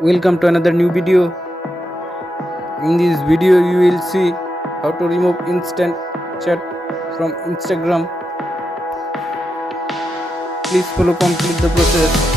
Welcome to another new video. In this video you will see how to remove instant chat from Instagram. Please follow complete the process.